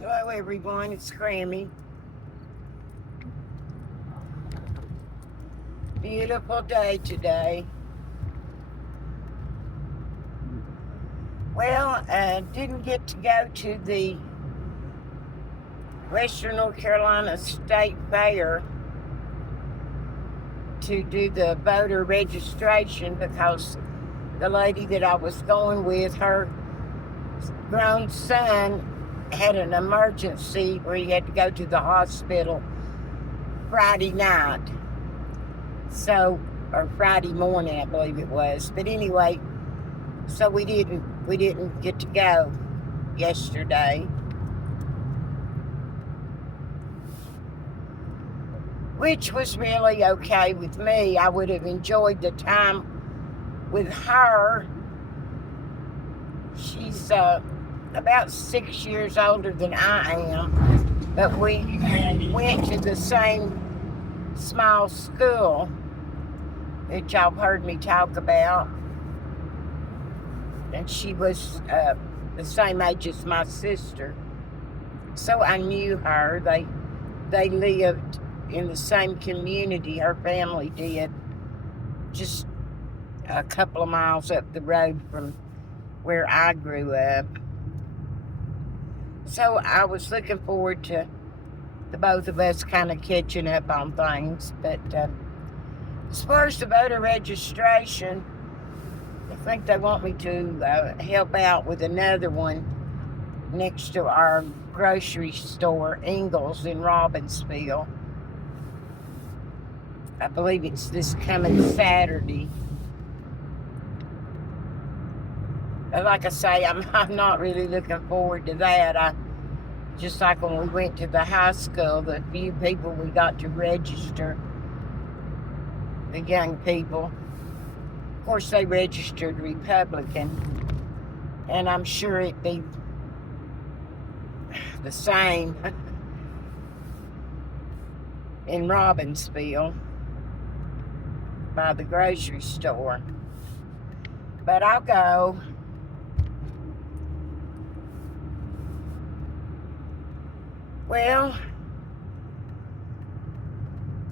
Hello everyone, it's Grammy. Beautiful day today. Well, I didn't get to go to the Western North Carolina State Fair to do the voter registration because the lady that I was going with, her grown son had an emergency where he had to go to the hospital Friday night. So, or Friday morning, I believe it was. But anyway, so we didn't get to go yesterday. Which was really okay with me. I would have enjoyed the time with her. She's about 6 years older than I am, but we went to the same small school that y'all heard me talk about, and she was the same age as my sister, so I knew her. They lived in the same community. Her family did, just a couple of miles up the road from where I grew up. So I was looking forward to the both of us kind of catching up on things. But as far as the voter registration, I think they want me to help out with another one next to our grocery store, Ingles in Robbinsville. I believe it's this coming Saturday. Like I say, I'm not really looking forward to that. Just like when we went to the high school, the few people we got to register, the young people, of course they registered Republican, and I'm sure it'd be the same in Robbinsville by the grocery store. But I'll go. Well,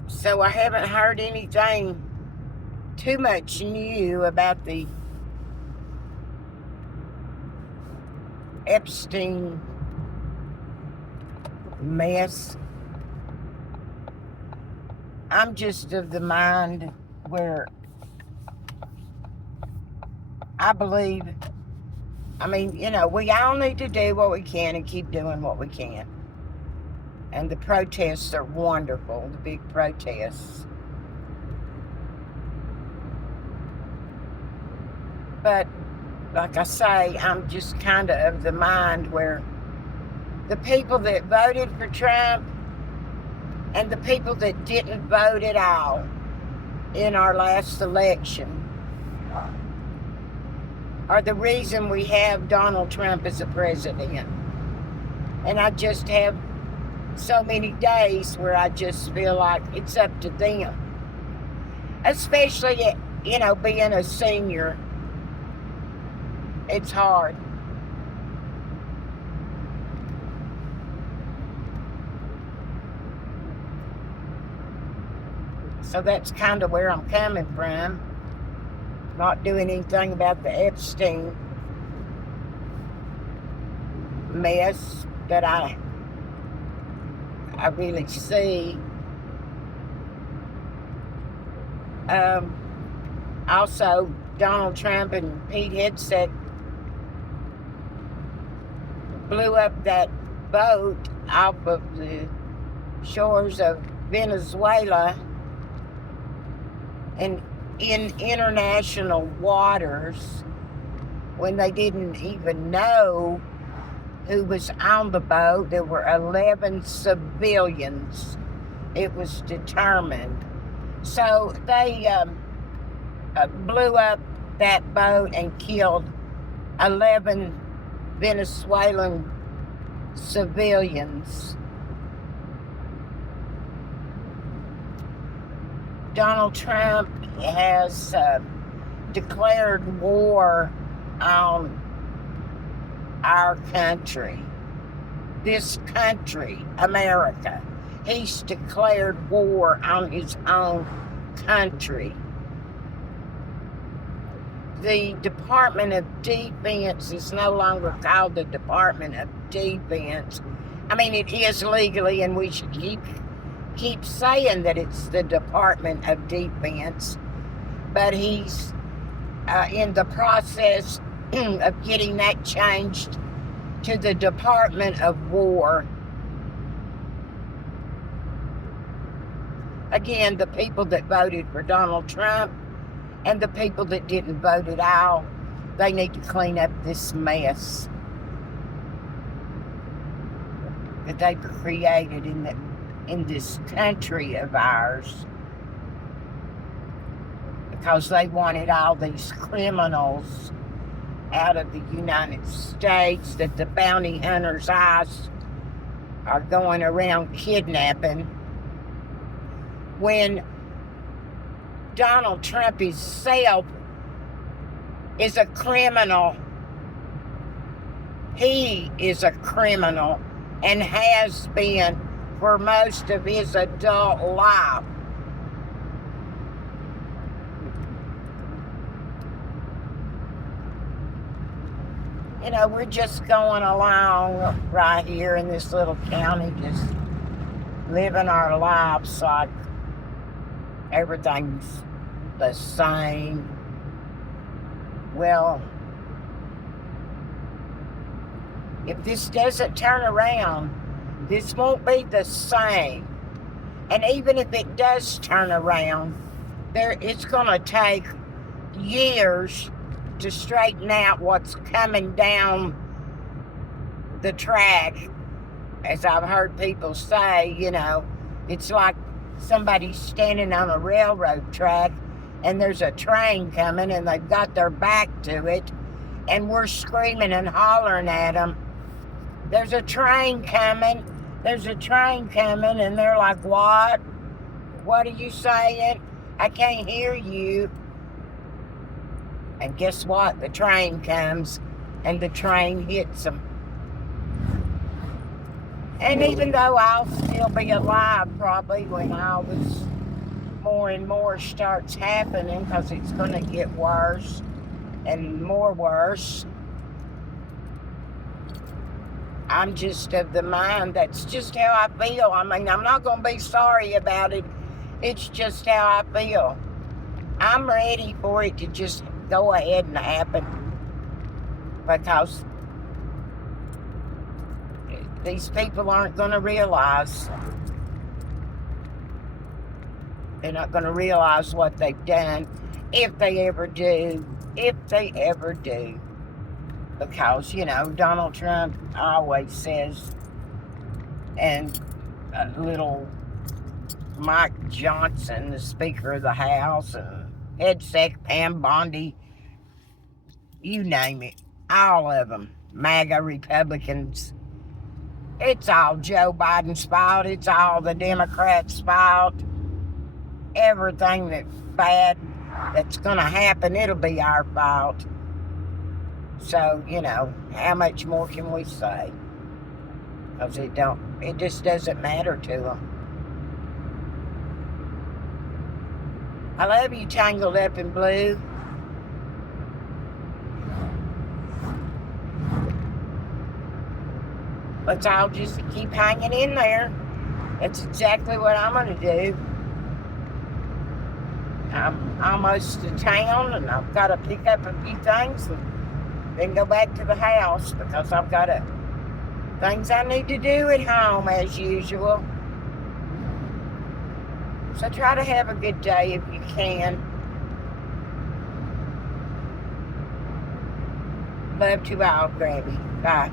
so I haven't heard anything too much new about the Epstein mess. I'm just of the mind where I believe, we all need to do what we can and keep doing what we can. And the protests are wonderful, the big protests. But, like I say, I'm just kind of the mind where the people that voted for Trump and the people that didn't vote at all in our last election are the reason we have Donald Trump as a president. And I just have so many days where I just feel like it's up to them. Especially, being a senior. It's hard. So that's kind of where I'm coming from. Not doing anything about the Epstein mess that I really see. Also, Donald Trump and Pete Hegseth blew up that boat off of the shores of Venezuela and in international waters when they didn't even know who was on the boat. There were 11 civilians. It was determined. So they blew up that boat and killed 11 Venezuelan civilians. Donald Trump has declared war on our country. this country, America. He's declared war on his own country. The Department of Defense is no longer called the Department of Defense. I mean, it is legally, and we should keep saying that it's the Department of Defense, but he's in the process of getting that changed to the Department of War. Again, the people that voted for Donald Trump and the people that didn't vote at all, they need to clean up this mess that they've created in this country of ours, because they wanted all these criminals out of the United States that the bounty hunters' eyes are going around kidnapping, when Donald Trump himself is a criminal. He is a criminal and has been for most of his adult life. You know, we're just going along right here in this little county, just living our lives like everything's the same. Well, if this doesn't turn around, this won't be the same. And even if it does turn around, it's going to take years to straighten out what's coming down the track. As I've heard people say, you know, it's like somebody's standing on a railroad track and there's a train coming and they've got their back to it, and we're screaming and hollering at them, there's a train coming, there's a train coming, and they're like, what? What are you saying? I can't hear you. And guess what? The train comes and the train hits them. And even though I'll still be alive probably when all this more and more starts happening, because it's going to get worse and more worse, I'm just of the mind that's just how I feel. I mean, I'm not going to be sorry about it. It's just how I feel. I'm ready for it to just go ahead and happen, because these people aren't going to realize. They're not going to realize what they've done, if they ever do. If they ever do. Because, you know, Donald Trump always says, and little Mike Johnson, the Speaker of the House, and Head Sec Pam Bondi, you name it, all of them, MAGA Republicans, it's all Joe Biden's fault. It's all the Democrats' fault. Everything that's bad that's going to happen, it'll be our fault. So, you know, how much more can we say? Because it just doesn't matter to them. I love you, Tangled Up in Blue. Let's all just keep hanging in there. That's exactly what I'm going to do. I'm almost to town, and I've got to pick up a few things and then go back to the house, because I've got things I need to do at home as usual. So try to have a good day if you can. Love to all, Granny. Bye.